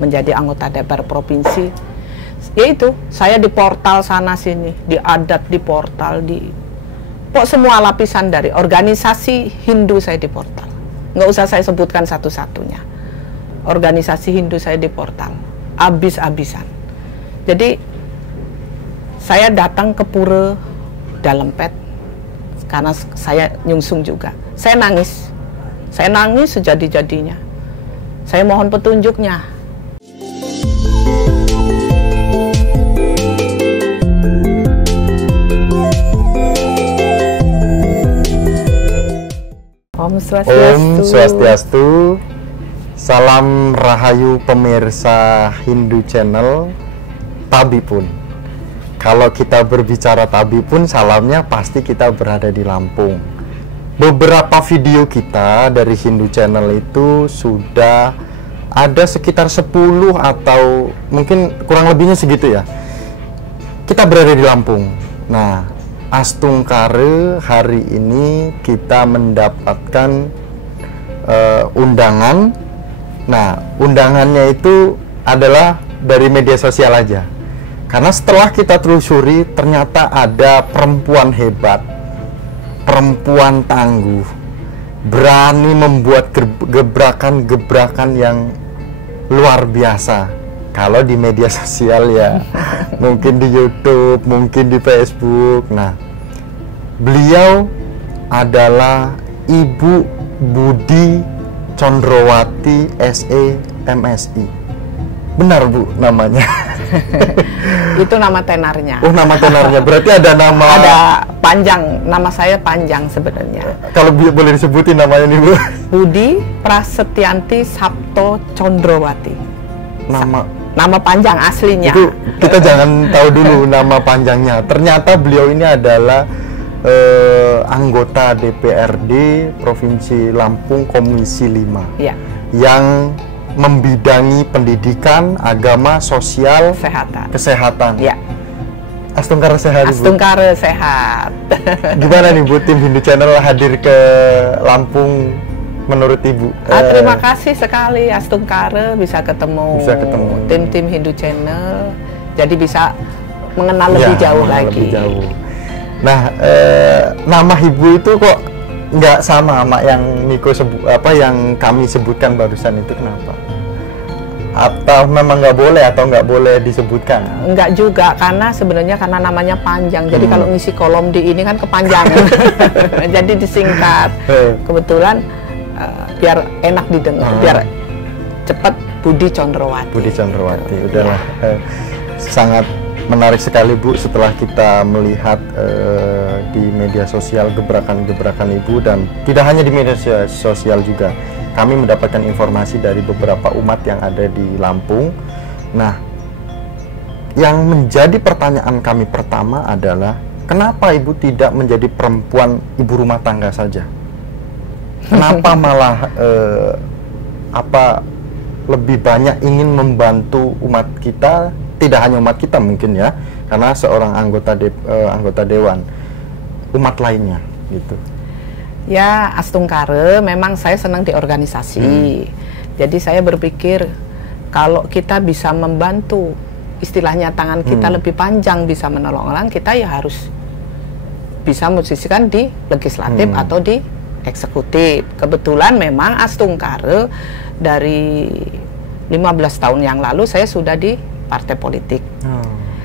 menjadi anggota DPR provinsi, yaitu saya di portal sana sini, di adat di portal, di semua lapisan dari organisasi Hindu saya di portal. Nggak usah saya sebutkan satu-satunya. Organisasi Hindu saya di portal, abis-abisan. Jadi saya datang ke pura Dalempet karena saya nyungsung juga. Saya nangis sejadi-jadinya. Saya mohon petunjuknya. Om Swastiastu. Salam Rahayu pemirsa Hindu Channel. Tabi pun. Kalau kita berbicara Tabi pun, salamnya pasti kita berada di Lampung. Beberapa video kita dari Hindu Channel itu sudah ada sekitar 10 atau mungkin kurang lebihnya segitu ya. Kita berada di Lampung. Nah, Astungkare hari ini kita mendapatkan undangan. Nah, undangannya itu adalah dari media sosial aja. Karena setelah kita telusuri, ternyata ada perempuan hebat, perempuan tangguh, berani membuat gebrakan-gebrakan yang luar biasa. Kalau di media sosial ya, mungkin di YouTube, mungkin di Facebook. Nah, beliau adalah Ibu Budi Condrowati SE MSI. Benar Bu namanya? Itu nama tenarnya. Oh, nama tenarnya. Berarti ada nama. Ada panjang. Nama saya panjang sebenarnya. Kalau boleh disebutin namanya nih Bu? Budi Prasetyanti Sabto Condrowati. Nama panjang aslinya. Itu kita jangan tahu dulu nama panjangnya. Ternyata beliau ini adalah anggota DPRD Provinsi Lampung Komisi 5 ya, yang membidangi pendidikan, agama, sosial, kesehatan. Ya. Astungkare sehat. Astungkare sehat. Gimana nih Bu, tim Hindu Channel hadir ke Lampung menurut Ibu? Terima kasih sekali Astungkare bisa ketemu tim-tim Hindu Channel, jadi bisa mengenal lebih jauh lagi. Lebih jauh. Nah, nama Ibu itu kok nggak sama yang yang kami sebutkan barusan itu, kenapa? Atau memang nggak boleh disebutkan? Enggak juga, karena sebenarnya karena namanya panjang. Jadi kalau ngisi kolom di ini kan kepanjangan. Jadi disingkat. Kebetulan biar enak didengar, biar cepat. Budi Condrowati. Budi Condrowati, udahlah. Sangat menarik sekali Bu, setelah kita melihat di media sosial gebrakan-gebrakan Ibu, dan tidak hanya di media sosial juga. Kami mendapatkan informasi dari beberapa umat yang ada di Lampung. Nah, yang menjadi pertanyaan kami pertama adalah, kenapa Ibu tidak menjadi perempuan ibu rumah tangga saja? Kenapa malah lebih banyak ingin membantu umat kita, tidak hanya umat kita mungkin ya, karena seorang anggota dewan, umat lainnya gitu. Ya, Astungkare, memang saya senang di organisasi. Jadi saya berpikir kalau kita bisa membantu, istilahnya tangan kita lebih panjang bisa menolong orang, kita ya harus bisa memposisikan di legislatif atau di eksekutif. Kebetulan memang Astungkare dari 15 tahun yang lalu saya sudah di partai politik.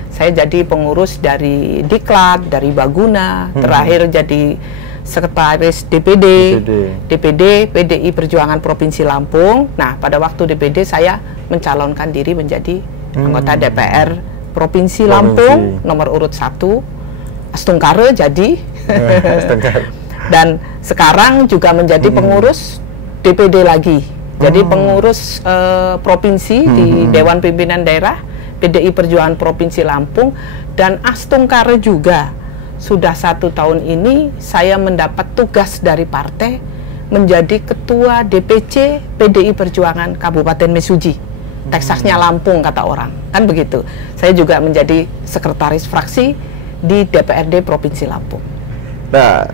Saya jadi pengurus dari Diklat, dari Baguna, terakhir jadi sekretaris DPD PDI Perjuangan Provinsi Lampung. Nah, pada waktu DPD saya mencalonkan diri menjadi anggota DPR Provinsi Lampung nomor urut 1. Astungkare jadi. Dan sekarang juga menjadi pengurus DPD lagi. Jadi pengurus provinsi di Dewan Pimpinan Daerah PDI Perjuangan Provinsi Lampung. Dan Astungkare juga sudah 1 tahun ini saya mendapat tugas dari partai menjadi ketua DPC PDI Perjuangan Kabupaten Mesuji. Teksasnya Lampung kata orang, kan begitu. Saya juga menjadi sekretaris fraksi di DPRD Provinsi Lampung. Nah,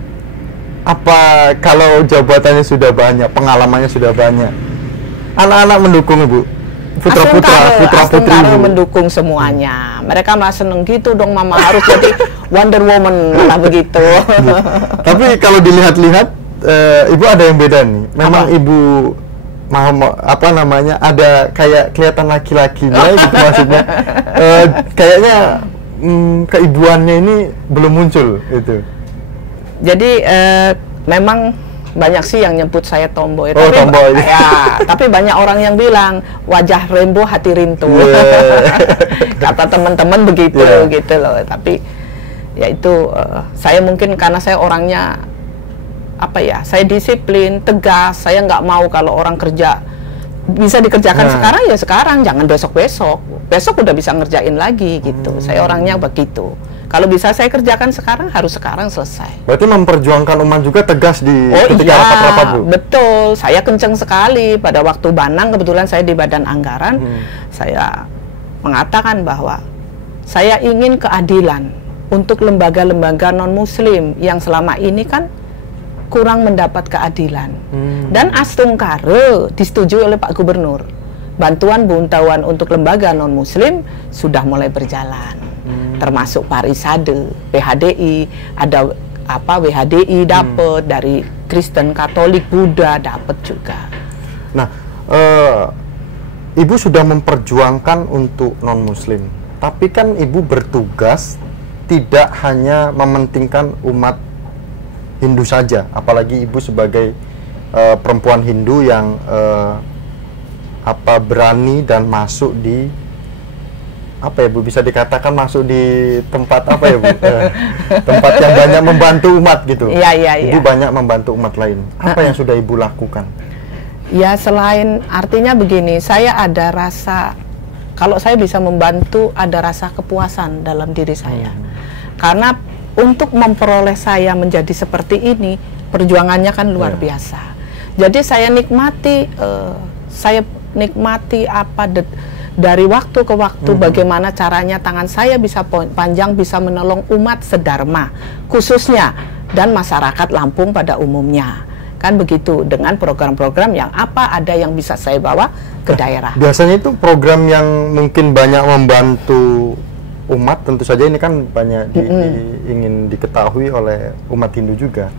apa kalau jabatannya sudah banyak, pengalamannya sudah banyak, anak-anak mendukung Ibu? Astung-Kare mendukung semuanya. Mereka malah seneng gitu dong, Mama harus jadi Wonder Woman, malah begitu. Tapi kalau dilihat-lihat, Ibu ada yang beda nih. Memang Ibu apa namanya, ada kayak kelihatan laki-lakinya gitu maksudnya. Kayaknya keibuannya ini belum muncul itu. Jadi memang banyak sih yang nyebut saya tomboy. Tomboy. Ya, tapi banyak orang yang bilang wajah Rembo hati Rintu. Kata teman-teman begitu gitu loh. Tapi ya itu saya mungkin karena saya orangnya apa ya? Saya disiplin, tegas. Saya nggak mau kalau orang kerja bisa dikerjakan sekarang ya sekarang, jangan besok-besok. Besok udah bisa ngerjain lagi gitu. Saya orangnya begitu. Kalau bisa saya kerjakan sekarang, harus sekarang selesai. Berarti memperjuangkan umat juga tegas di ketika rapat-rapat, Bu? Betul, saya kenceng sekali. Pada waktu Banang, kebetulan saya di Badan Anggaran, saya mengatakan bahwa saya ingin keadilan untuk lembaga-lembaga non-muslim yang selama ini kan kurang mendapat keadilan. Dan Astung-Kare disetujui oleh Pak Gubernur. Bantuan buntawan untuk lembaga non-muslim sudah mulai berjalan. Termasuk Parisade, PHDI, ada apa WHDI dapat, dari Kristen, Katolik, Buddha dapat juga. Nah, Ibu sudah memperjuangkan untuk non-muslim, tapi kan Ibu bertugas tidak hanya mementingkan umat Hindu saja, apalagi Ibu sebagai perempuan Hindu yang berani dan masuk di apa ya Bu, bisa dikatakan masuk di tempat apa ya Bu, tempat yang banyak membantu umat gitu. Ibu banyak membantu umat lain. Apa yang sudah Ibu lakukan? Ya selain, artinya begini, saya ada rasa, kalau saya bisa membantu, ada rasa kepuasan dalam diri saya. Karena untuk memperoleh saya menjadi seperti ini, perjuangannya kan luar biasa. Jadi saya nikmati, dari waktu ke waktu bagaimana caranya tangan saya bisa panjang, bisa menolong umat sedharma khususnya, dan masyarakat Lampung pada umumnya. Kan begitu, dengan program-program yang ada yang bisa saya bawa ke daerah. Biasanya itu program yang mungkin banyak membantu umat, tentu saja ini kan banyak ingin diketahui oleh umat Hindu juga.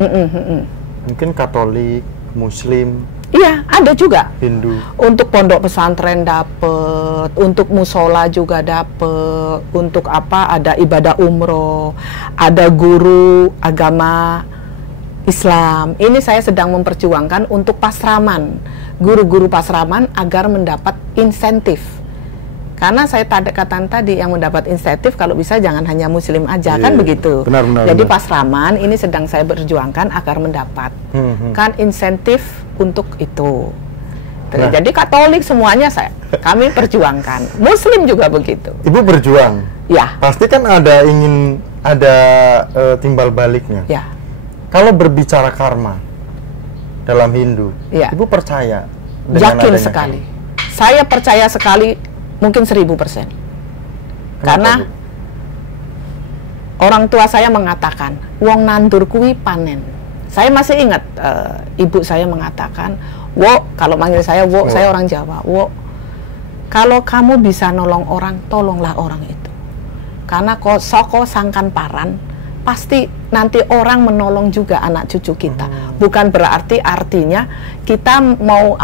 Mungkin Katolik, Muslim. Iya, ada juga. Hindu. Untuk pondok pesantren dapat, untuk musola juga dapat, untuk ada ibadah umroh, ada guru agama Islam. Ini saya sedang memperjuangkan untuk pasraman, guru-guru pasraman agar mendapat insentif. Karena saya katakan tadi, yang mendapat insentif kalau bisa jangan hanya muslim aja, kan begitu. Benar. Jadi pasraman ini sedang saya berjuangkan agar mendapat kan insentif untuk itu. Jadi Katolik semuanya kami perjuangkan. Muslim juga begitu. Ibu berjuang. Ya. Pasti kan ada timbal baliknya. Ya. Kalau berbicara karma dalam Hindu, Ibu percaya? Yakin sekali. Saya percaya sekali. Mungkin 1000%. Karena orang tua saya mengatakan, wong nandur kuwi panen. Saya masih ingat ibu saya mengatakan, wo, kalau manggil saya wo, saya orang Jawa, wo, kalau kamu bisa nolong orang, tolonglah orang itu. Karena soko sangkan paran, pasti nanti orang menolong juga anak cucu kita. Bukan berarti artinya kita mau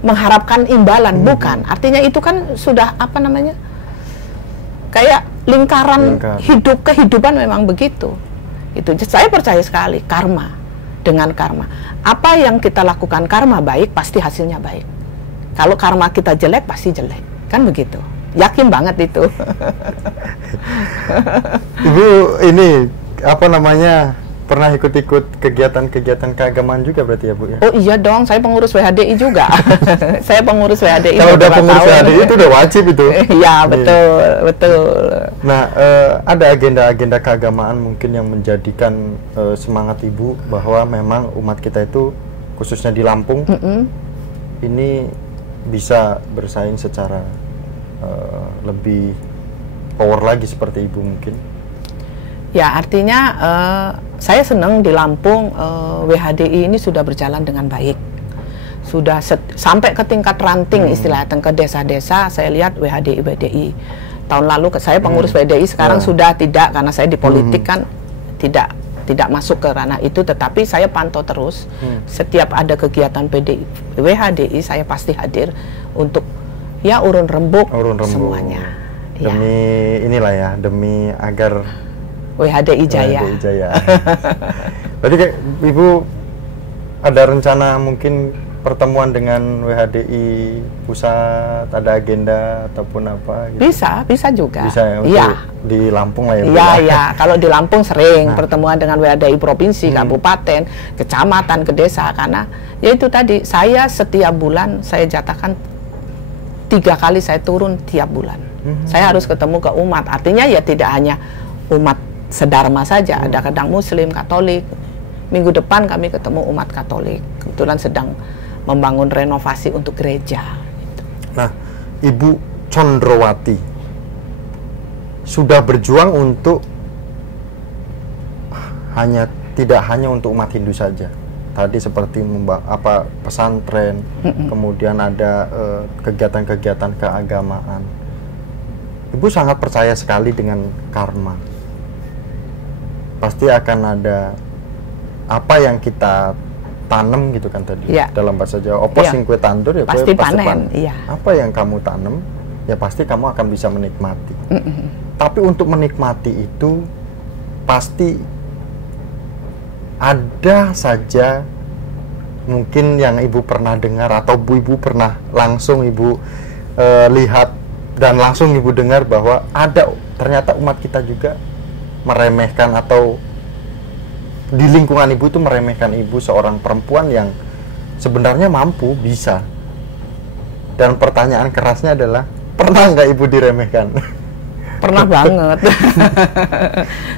mengharapkan imbalan, bukan. Artinya itu kan sudah kayak lingkaran kehidupan memang begitu. Itu saya percaya sekali dengan karma. Apa yang kita lakukan karma baik, pasti hasilnya baik. Kalau karma kita jelek, pasti jelek. Kan begitu. Yakin banget itu. Ibu ini pernah ikut-ikut kegiatan-kegiatan keagamaan juga berarti ya Bu ya? Oh iya dong, saya pengurus WHDI juga. Saya pengurus WHDI. Kalau udah pengurus WHDI itu udah wajib itu. Iya betul. Nah, ada agenda-agenda keagamaan mungkin yang menjadikan semangat Ibu bahwa memang umat kita itu khususnya di Lampung ini bisa bersaing secara lebih power lagi seperti Ibu mungkin. Ya, artinya saya senang di Lampung WHDI ini sudah berjalan dengan baik. sudah sampai ke tingkat ranting istilahnya, ke desa-desa. Saya lihat WHDI WDI tahun lalu saya pengurus WDI, sekarang sudah tidak, karena saya di politik kan tidak masuk ke ranah itu, tetapi saya pantau terus. Setiap ada kegiatan WHDI saya pasti hadir untuk ya urun rembuk semuanya. Demi inilah ya, demi agar WHDI jaya. WHDI jaya. Berarti kayak Ibu ada rencana mungkin pertemuan dengan WHDI pusat, ada agenda ataupun apa gitu? Bisa juga. Bisa ya, untuk di Lampung lah ya. Iya. Kalau di Lampung sering pertemuan dengan WHDI provinsi, kabupaten, kecamatan, ke desa, karena ya itu tadi, saya setiap bulan saya jatahkan 3 kali saya turun tiap bulan. Saya harus ketemu ke umat. Artinya ya tidak hanya umat sedharma saja, ada kadang Muslim, Katolik. Minggu depan kami ketemu umat Katolik. Kebetulan sedang membangun renovasi untuk gereja. Nah, Ibu Condrowati sudah berjuang untuk tidak hanya untuk umat Hindu saja. Tadi seperti pesantren, kemudian ada kegiatan-kegiatan keagamaan. Ibu sangat percaya sekali dengan karma. Pasti akan ada apa yang kita tanam gitu kan tadi, dalam bahasa Jawa, opo sing kue tandur ya pasti panen. Apa yang kamu tanam ya pasti kamu akan bisa menikmati. Tapi untuk menikmati itu pasti ada saja mungkin yang Ibu pernah dengar atau Ibu pernah langsung Ibu lihat dan langsung Ibu dengar bahwa ada ternyata umat kita juga meremehkan, atau di lingkungan Ibu itu meremehkan Ibu, seorang perempuan yang sebenarnya mampu, bisa. Dan pertanyaan kerasnya adalah, pernah nggak Ibu diremehkan? Pernah banget.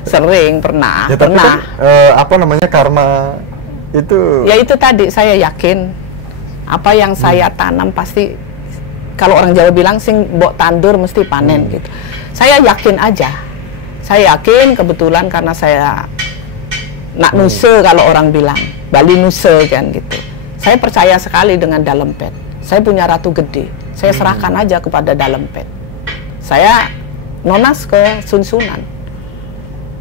Sering, pernah. Ya, pernah. Kan, karma itu? Ya itu tadi, saya yakin apa yang saya tanam pasti, kalau orang Jawa bilang sing mbok tandur mesti panen gitu. Saya yakin aja. Saya yakin, kebetulan karena saya nak nuse, kalau orang bilang Bali nuse kan gitu. Saya percaya sekali dengan Dalempet. Saya punya ratu gede, saya serahkan aja kepada Dalempet. Saya nonas ke Sunsunan,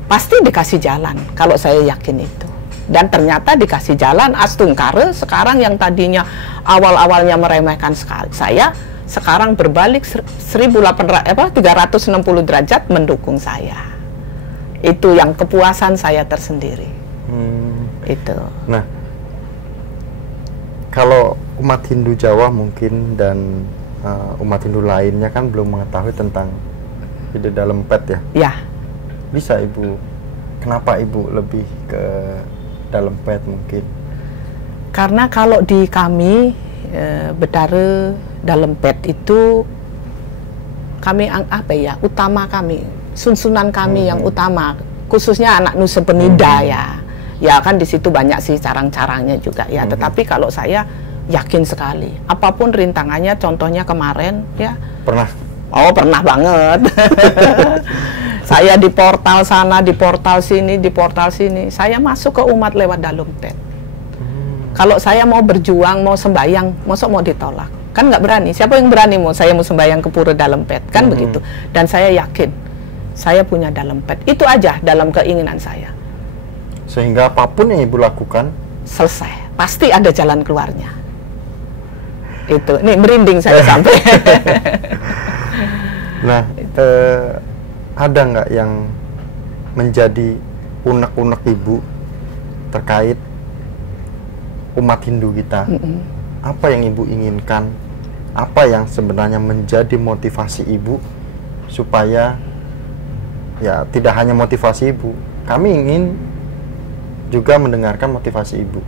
pasti dikasih jalan kalau saya yakin itu. Dan ternyata dikasih jalan. Astungkare sekarang yang tadinya awal-awalnya meremehkan saya, sekarang berbalik 360 derajat mendukung saya. Itu yang kepuasan saya tersendiri. Itu. Nah, kalau umat Hindu Jawa mungkin dan umat Hindu lainnya kan belum mengetahui tentang ide Dalempet ya. Ya. Bisa Ibu, kenapa Ibu lebih ke Dalempet mungkin? Karena kalau di kami Betara Dalempet itu kami utama kami, sunsunan kami yang utama, khususnya anak Nusa Penida ya kan di situ banyak sih carang-carangnya juga ya. Tetapi kalau saya yakin sekali, apapun rintangannya, contohnya kemarin ya. Pernah banget. Saya di portal sana, di portal sini, saya masuk ke umat lewat Dalempet. Kalau saya mau berjuang, mau sembahyang, masa mau ditolak? Kan nggak berani. Siapa yang berani saya mau sembahyang ke pura Dalempet? Kan begitu. Dan saya yakin saya punya Dalempet. Itu aja dalam keinginan saya. Sehingga apapun yang Ibu lakukan selesai, pasti ada jalan keluarnya. Itu, nih merinding saya sampai. Nah, ada nggak yang menjadi unek-unek Ibu terkait umat Hindu kita? Apa yang Ibu inginkan? Apa yang sebenarnya menjadi motivasi Ibu supaya ya tidak hanya motivasi Ibu, kami ingin juga mendengarkan motivasi Ibu.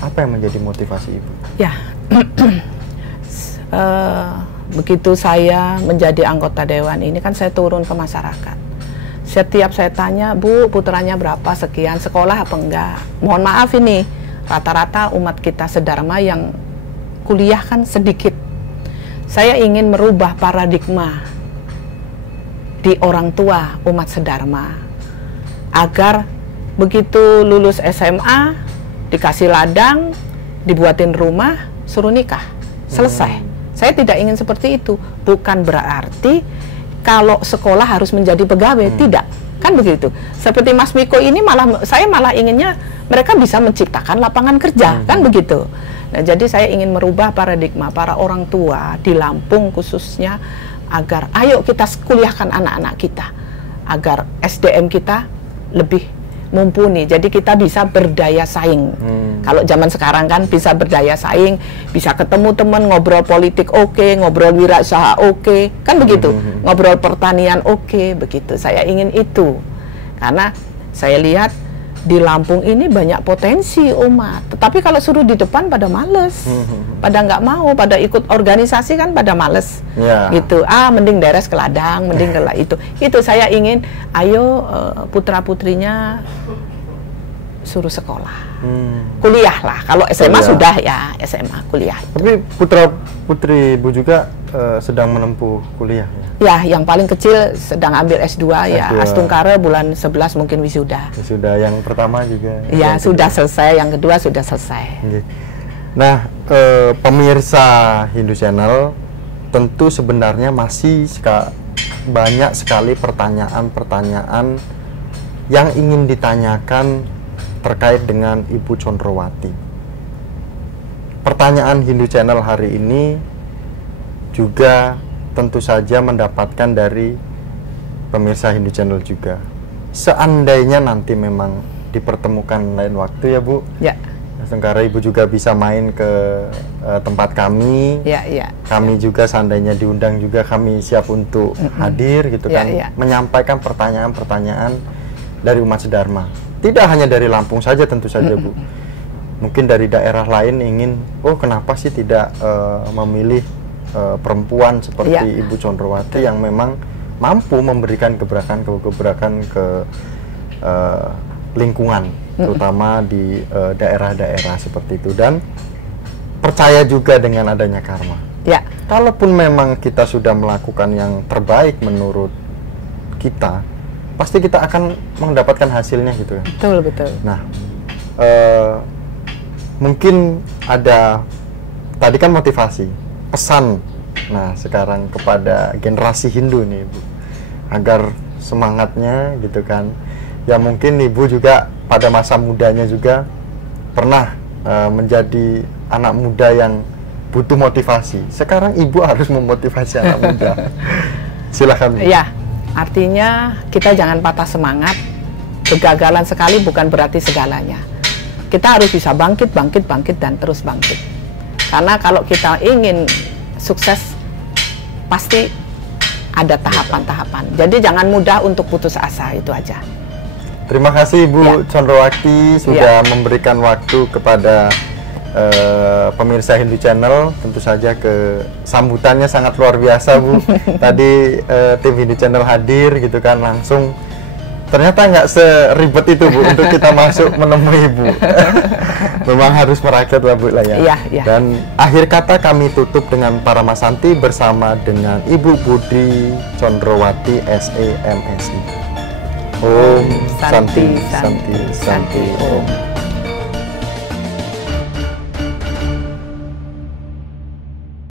Apa yang menjadi motivasi Ibu? Ya, begitu saya menjadi anggota dewan ini kan saya turun ke masyarakat. Setiap saya tanya, Bu, putranya berapa, sekian, sekolah apa enggak? Mohon maaf ini, rata-rata umat kita sedharma yang kuliah kan sedikit. Saya ingin merubah paradigma di orang tua umat sedharma, agar begitu lulus SMA, dikasih ladang, dibuatin rumah, suruh nikah, selesai. Saya tidak ingin seperti itu. Bukan berarti kalau sekolah harus menjadi pegawai, tidak. Kan begitu. Seperti Mas Miko ini saya malah inginnya mereka bisa menciptakan lapangan kerja, kan begitu. Nah, jadi saya ingin merubah paradigma para orang tua di Lampung khususnya agar ayo kita kuliahkan anak-anak kita agar SDM kita lebih mumpuni, jadi kita bisa berdaya saing. Kalau zaman sekarang kan bisa berdaya saing, bisa ketemu teman, ngobrol politik oke, ngobrol wirausaha oke, kan begitu, ngobrol pertanian oke, begitu. Saya ingin itu, karena saya lihat di Lampung ini banyak potensi umat, tetapi kalau suruh di depan pada males, pada nggak mau, pada ikut organisasi kan pada males, gitu. Mending deres ke ladang, mending ke itu saya ingin, ayo putra putrinya suruh sekolah, kuliah lah. Kalau SMA sudah ya SMA kuliah. Tapi putra putri Ibu juga sedang menempuh kuliah ya? Ya, yang paling kecil sedang ambil S2 ya, Astungkara bulan 11 mungkin wisuda. Wisuda, yang pertama juga? Ya, sudah selesai, yang kedua sudah selesai. Nah, pemirsa Hindu Channel, tentu sebenarnya masih banyak sekali pertanyaan-pertanyaan yang ingin ditanyakan terkait dengan Ibu Condrowati. Pertanyaan Hindu Channel hari ini juga tentu saja mendapatkan dari pemirsa Hindu Channel juga. Seandainya nanti memang dipertemukan lain waktu ya Bu, Astungkara Ibu juga bisa main ke tempat kami. Kami juga seandainya diundang juga kami siap untuk hadir gitu kan, menyampaikan pertanyaan-pertanyaan dari umat sedharma. Tidak hanya dari Lampung saja tentu saja Bu. Mungkin dari daerah lain ingin, kenapa sih tidak memilih perempuan seperti Ibu Condrowati yang memang mampu memberikan gebrakan ke lingkungan, terutama di daerah-daerah seperti itu, dan percaya juga dengan adanya karma. Kalaupun memang kita sudah melakukan yang terbaik menurut kita, pasti kita akan mendapatkan hasilnya gitu ya. Betul. Nah, mungkin ada tadi kan motivasi, pesan. Nah, sekarang kepada generasi Hindu nih Bu, agar semangatnya gitu kan. Ya mungkin Ibu juga pada masa mudanya juga pernah menjadi anak muda yang butuh motivasi. Sekarang Ibu harus memotivasi anak muda. Silakan Bu. Ya, artinya kita jangan patah semangat. Kegagalan sekali bukan berarti segalanya. Kita harus bisa bangkit dan terus bangkit. Karena kalau kita ingin sukses pasti ada tahapan-tahapan. Jadi jangan mudah untuk putus asa, itu aja. Terima kasih Ibu Condrowati sudah memberikan waktu kepada pemirsa Hindu Channel. Tentu saja sambutannya sangat luar biasa Bu. Tadi tim Hindu Channel hadir gitu kan, langsung ternyata nggak seribet itu Bu untuk kita masuk menemui Ibu. Memang harus merakyat lah Bu lah ya. Dan akhir kata kami tutup dengan Paramasanti bersama dengan Ibu Budi Condrowati SE MSI. Om Santi Santi Santi Om.